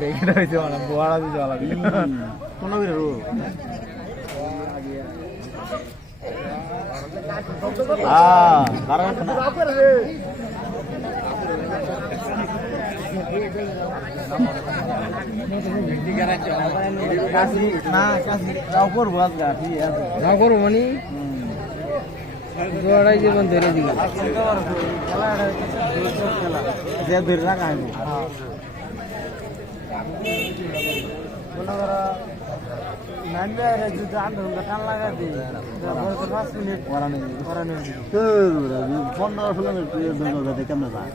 দেখে হয়েছে মানে বোয়ারা দিতে ভালো কোনো করবো মানে জোয়ারাই জীবন ধরে দিল যে ধরে রাখা হয় টান লাগা দিই 5 মিনিট 15 কেমন যায়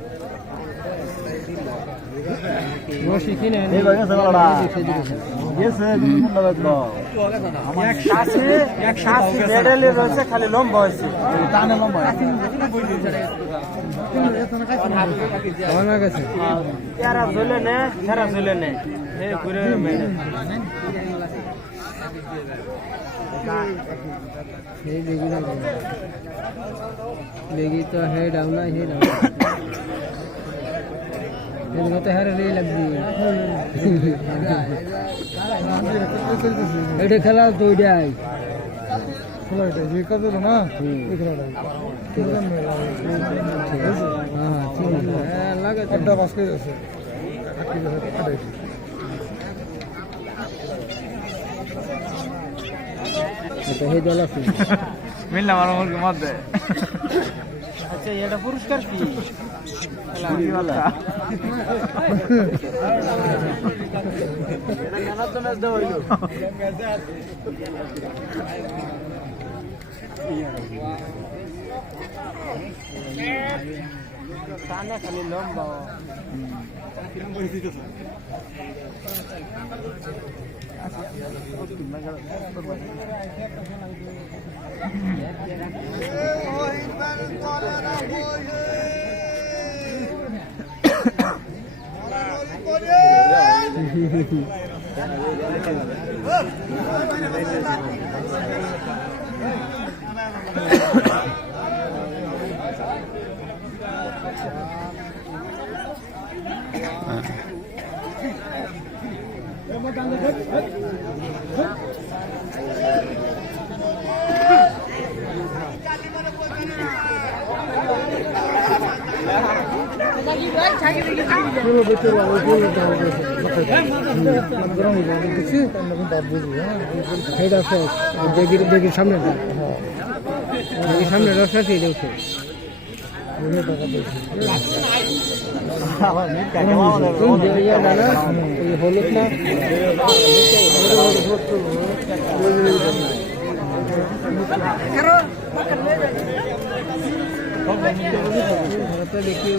খালি লম্বা হয়েছে ঝুলে নে খেরা ঝুলে নে ঘুরে দেখি তো হে ডাউন হে ডাউন तो हर रे लगती है खेला तो जाए कब ना हाँ लगे पास मिलना मारो मत दे अच्छा ये पुरस्कार की खाली लम्बा সামনে সামনে রসাতে দেখছে হলুদ না দেখি